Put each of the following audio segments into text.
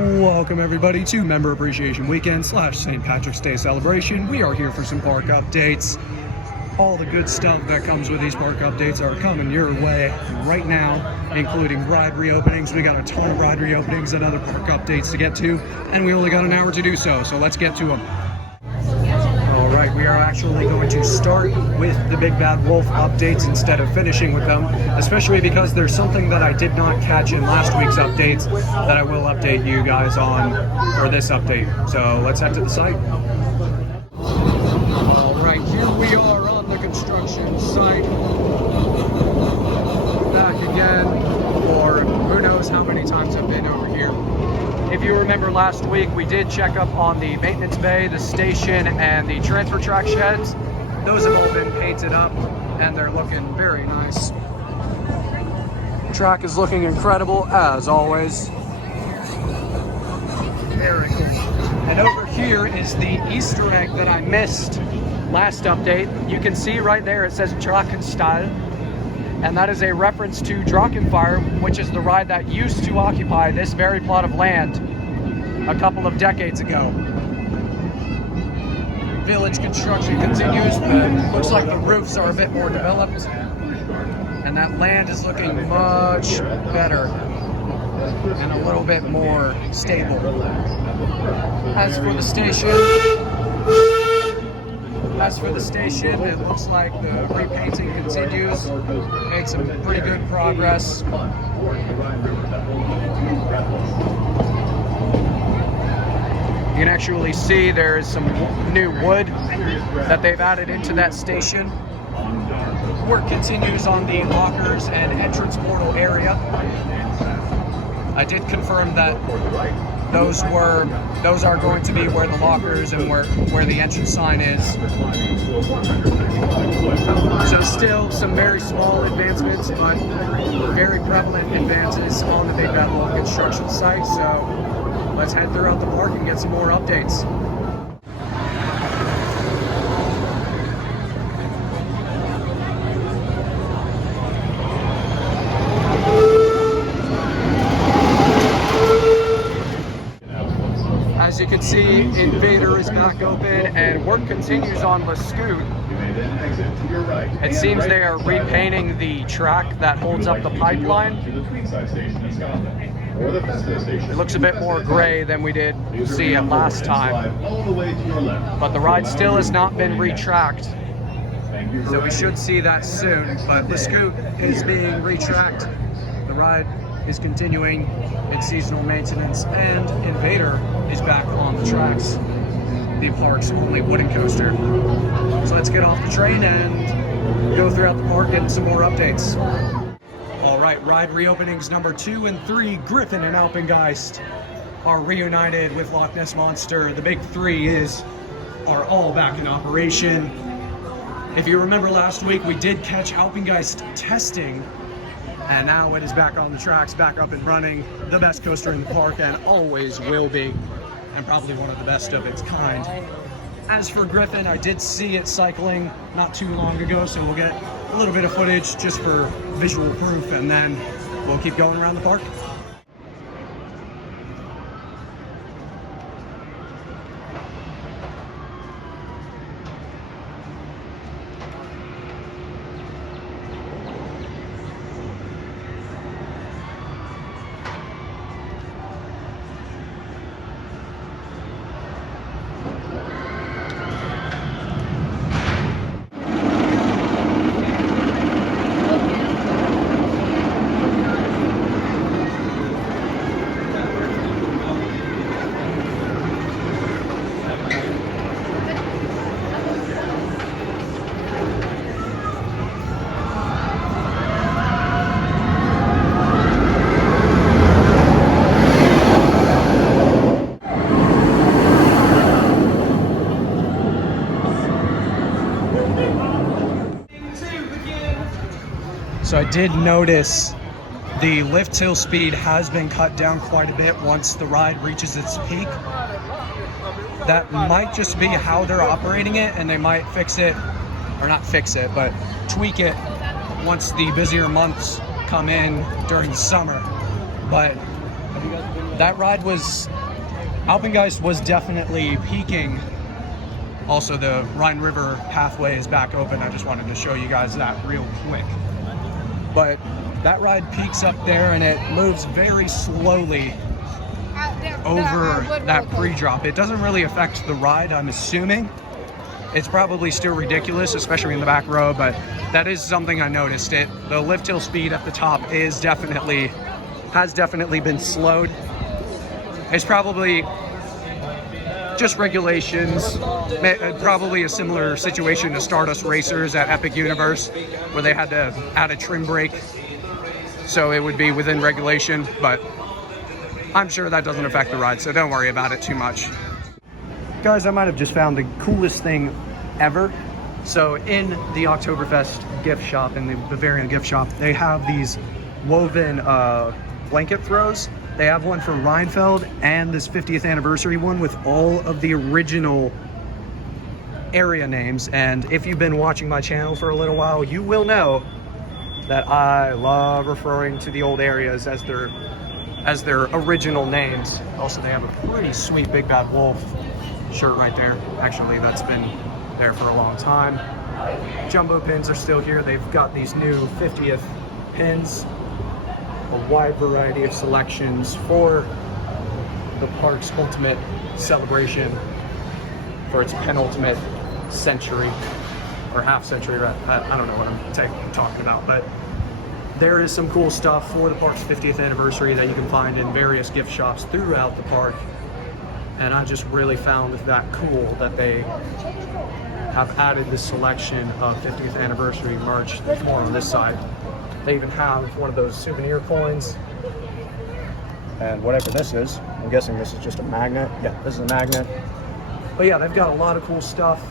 Welcome everybody to Member Appreciation Weekend / St. Patrick's Day celebration. We are here for some park updates. All the good stuff that comes with these park updates are coming your way right now, including ride reopenings. We got a ton of ride reopenings and other park updates to get to, and we only got an hour to do so, so let's get to them. Alright, we are actually going to start with the Big Bad Wolf updates instead of finishing with them, especially because there's something that I did not catch in last week's updates that I will update you guys on for this update. So let's head to the site. Alright, here we are on the construction site. Back again for who knows how many times I've been over here. If you remember last week, we did check up on the maintenance bay, the station, and the transfer track sheds. Those have all been painted up and they're looking very nice. Track is looking incredible as always. Very cool. And over here is the Easter egg that I missed last update. You can see right there it says Drachenstall, and that is a reference to Drachenfire, which is the ride that used to occupy this very plot of land a couple of decades ago. Village construction continues, but looks like the roofs are a bit more developed, and that land is looking much better and a little bit more stable. As for the station, it looks like the repainting continues. Made some pretty good progress. You can actually see there's some new wood that they've added into that station. Work continues on the lockers and entrance portal area. I did confirm that those are going to be where the lockers and where the entrance sign is. So still some very small advancements, but very prevalent advances on the Big Bad Wolf construction site. So let's head throughout the park and get some more updates. As you can see, InvadR is back open and work continues on the Scoot. It seems they are repainting the track that holds up the pipeline. It looks a bit more gray than we did see it last time. But the ride still has not been retracked. So we should see that soon. But the Scoot is being retracked. The ride is continuing its seasonal maintenance, and InvadR is back on the tracks, the park's only wooden coaster. So let's get off the train and go throughout the park getting some more updates. Alright, ride reopenings number 2 and 3, Griffon and Alpengeist, are reunited with Loch Ness Monster. The big three are all back in operation. If you remember last week, we did catch Alpengeist testing, and now it is back on the tracks, back up and running. The best coaster in the park, and always will be, and probably one of the best of its kind. As for Griffon, I did see it cycling not too long ago, so we'll get a little bit of footage just for visual proof, and then we'll keep going around the park. So I did notice the lift hill speed has been cut down quite a bit once the ride reaches its peak. That might just be how they're operating it, and they might fix it, or not fix it, but tweak it once the busier months come in during the summer. But that ride was, Alpengeist was definitely peaking. Also, the Rhine River pathway is back open. I just wanted to show you guys that real quick. But that ride peaks up there and it moves very slowly over that pre-drop. It doesn't really affect the ride, I'm assuming. It's probably still ridiculous, especially in the back row, but that is something I noticed. The lift hill speed at the top has definitely been slowed. It's probably just regulations, probably a similar situation to Stardust Racers at Epic Universe, where they had to add a trim brake, so it would be within regulation, but I'm sure that doesn't affect the ride, so don't worry about it too much. Guys, I might have just found the coolest thing ever. So in the Oktoberfest gift shop, in the Bavarian gift shop, they have these woven blanket throws. They have one for Rheinfeld and this 50th anniversary one with all of the original area names. And if you've been watching my channel for a little while, you will know that I love referring to the old areas as their original names. Also, they have a pretty sweet Big Bad Wolf shirt right there. Actually, that's been there for a long time. Jumbo pins are still here. They've got these new 50th pins, a wide variety of selections for the park's ultimate celebration, for its penultimate century, or half century. I don't know what I'm talking about, but there is some cool stuff for the park's 50th anniversary that you can find in various gift shops throughout the park. And I just really found that cool that they have added this selection of 50th anniversary merch. There's more on this side. They even have one of those souvenir coins. And whatever this is, I'm guessing this is just a magnet. Yeah, this is a magnet. But yeah, they've got a lot of cool stuff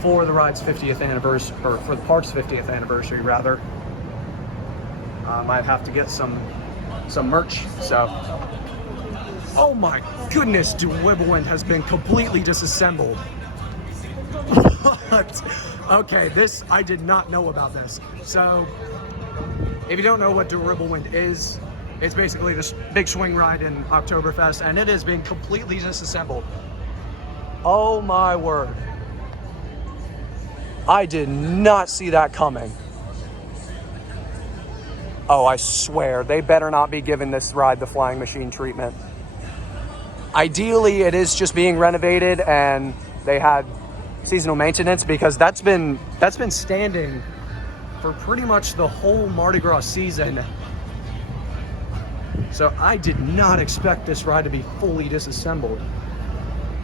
for the ride's 50th anniversary, or for the park's 50th anniversary rather. I might have to get some merch, so. Oh my goodness, WIRBELWIND has been completely disassembled. What? Okay, this, I did not know about this. So, if you don't know what WIRBELWIND is, it's basically this big swing ride in Oktoberfest, and it has been completely disassembled. Oh my word. I did not see that coming. Oh, I swear, they better not be giving this ride the flying machine treatment. Ideally, it is just being renovated and they had seasonal maintenance, because that's been standing for pretty much the whole Mardi Gras season. So I did not expect this ride to be fully disassembled.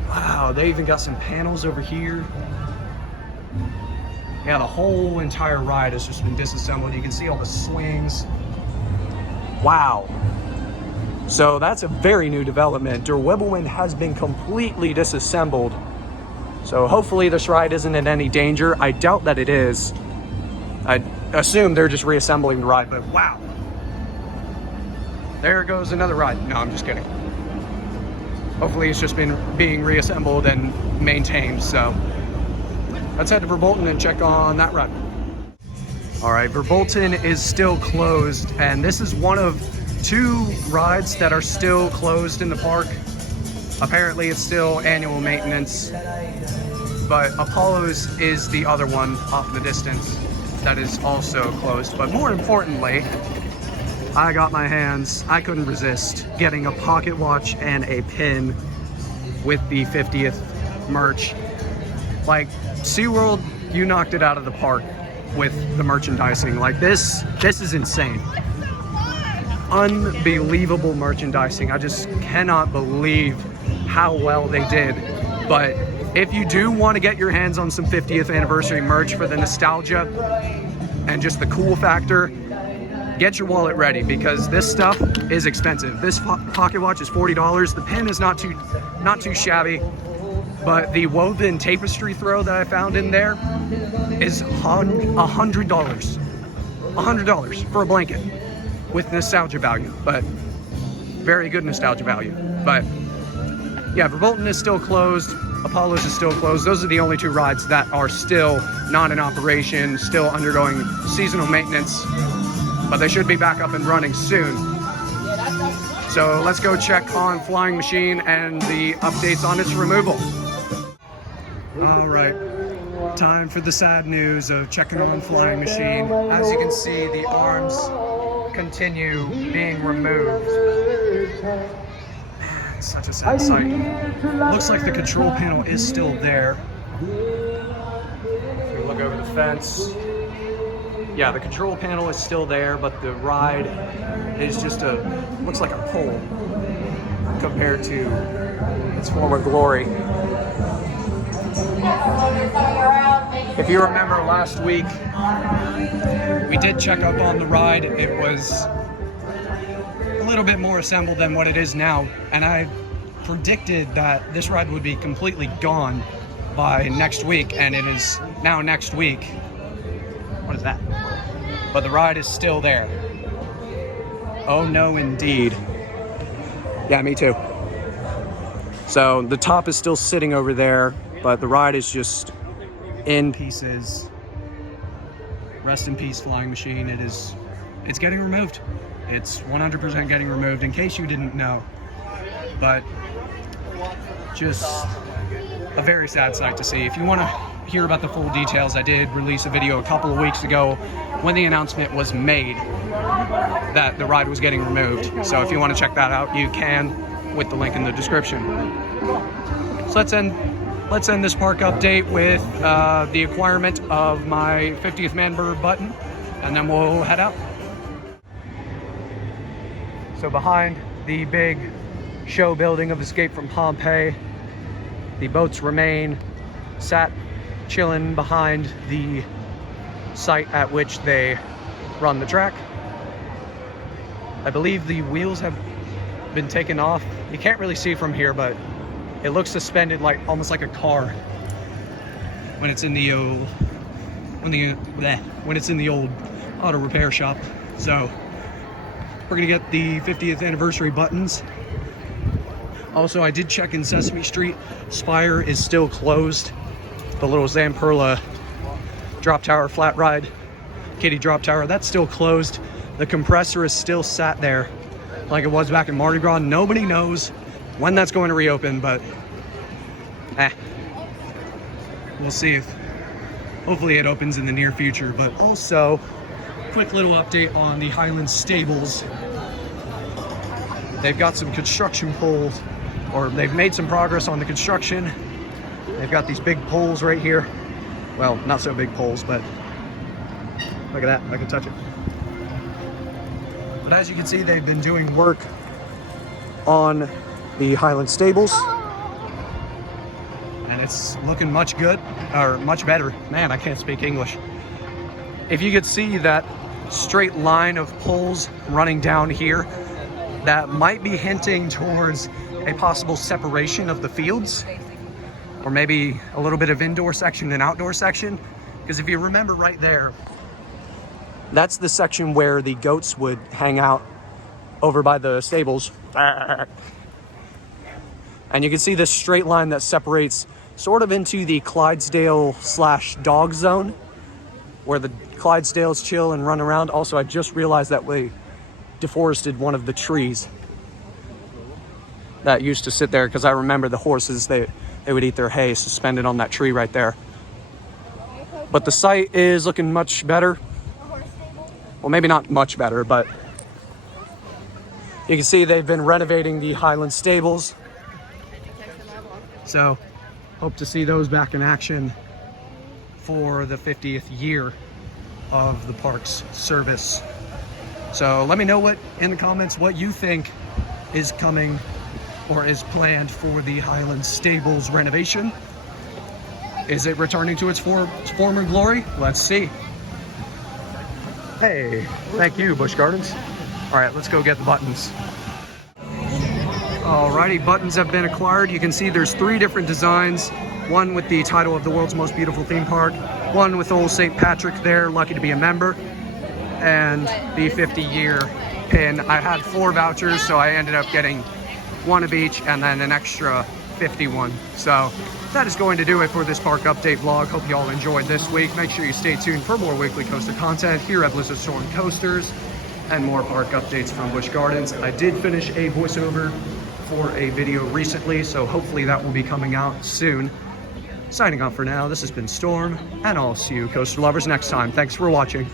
Wow, they even got some panels over here. Yeah, the whole entire ride has just been disassembled. You can see all the swings. Wow. So that's a very new development. WIRBELWIND has been completely disassembled. So hopefully this ride isn't in any danger. I doubt that it is. I assume they're just reassembling the ride, but wow. There goes another ride. No, I'm just kidding. Hopefully it's just been being reassembled and maintained, so. Let's head to Verbolten and check on that ride. All right, Verbolten is still closed, and this is one of 2 rides that are still closed in the park. Apparently it's still annual maintenance, but Apollo's is the other one off in the distance that is also closed. But more importantly, I got my hands, I couldn't resist getting a pocket watch and a pin with the 50th merch. Like, SeaWorld, you knocked it out of the park with the merchandising. Like, this is insane. Unbelievable merchandising. I just cannot believe how well they did. But if you do want to get your hands on some 50th anniversary merch for the nostalgia and just the cool factor, get your wallet ready, because this stuff is expensive. This pocket watch is $40. The pin is not too shabby, but the woven tapestry throw that I found in there is $100. $100 for a blanket with nostalgia value, but very good nostalgia value. But yeah, Verbolten is still closed. Apollo's is still closed. Those are the only 2 rides that are still not in operation, still undergoing seasonal maintenance, but they should be back up and running soon. So let's go check on Flying Machine and the updates on its removal. All right, time for the sad news of checking on Flying Machine. As you can see, the arms continue being removed. Man, it's such a sad sight. Looks like the control panel is still there. If we look over the fence, yeah, the control panel is still there, but the ride is just looks like a pole compared to its former glory. If you remember last week, we did check up on the ride. It was a little bit more assembled than what it is now, and I predicted that this ride would be completely gone by next week, and it is now next week. What is that? But the ride is still there. Oh no, indeed. Yeah, me too. So the top is still sitting over there, but the ride is just in pieces. Rest in peace, Flying Machine. It's getting removed. It's 100% getting removed, in case you didn't know. But just a very sad sight to see. If you want to hear about the full details, I did release a video a couple of weeks ago when the announcement was made that the ride was getting removed. So if you want to check that out, you can, with the link in the description. So let's end this park update with the acquirement of my 50th member button, and then we'll head out. So behind the big show building of Escape from Pompeii, the boats remain sat chilling behind the site at which they run the track. I believe the wheels have been taken off. You can't really see from here, but it looks suspended like almost like a car when it's in the old auto repair shop. So we're gonna get the 50th anniversary buttons. Also, I did check in Sesame Street. Spire is still closed. The little Zamperla drop tower flat ride, kiddie drop tower, that's still closed. The compressor is still sat there like it was back in Mardi Gras. Nobody knows when that's going to reopen, but we'll see if hopefully it opens in the near future. But also, quick little update on the Highland stables. They've got some construction poles, or they've made some progress on the construction. They've got these big poles right here. Well, not so big poles, but look at that, I can touch it. But as you can see, they've been doing work on the Highland stables, and it's looking much good, or much better. Man, I can't speak English. If you could see that straight line of poles running down here, that might be hinting towards a possible separation of the fields, or maybe a little bit of indoor section and outdoor section. Because if you remember right there, that's the section where the goats would hang out over by the stables. And you can see this straight line that separates sort of into the Clydesdale/dog zone, where the Clydesdales chill and run around. Also, I just realized that we deforested one of the trees that used to sit there, because I remember the horses, they would eat their hay suspended on that tree right there. But the site is looking much better. Well, maybe not much better, but you can see they've been renovating the Highland stables. So hope to see those back in action for the 50th year of the park's service. So let me know in the comments what you think is coming or is planned for the Highland stables renovation. Is it returning to its former glory? Let's see. Hey, thank you, Busch Gardens. All right, let's go get the buttons. Alrighty, buttons have been acquired. You can see there's 3 different designs. One with the title of the world's most beautiful theme park, one with old St. Patrick there, lucky to be a member, and the 50-year pin. I had 4 vouchers, so I ended up getting 1 of each and then an extra 51. So that is going to do it for this park update vlog. Hope you all enjoyed this week. Make sure you stay tuned for more weekly coaster content here at BliXXardStorm Coasters. and more park updates from Busch Gardens. I did finish a voiceover for a video recently, so hopefully that will be coming out soon. Signing off for now, this has been Storm, and I'll see you coaster lovers next time. Thanks for watching.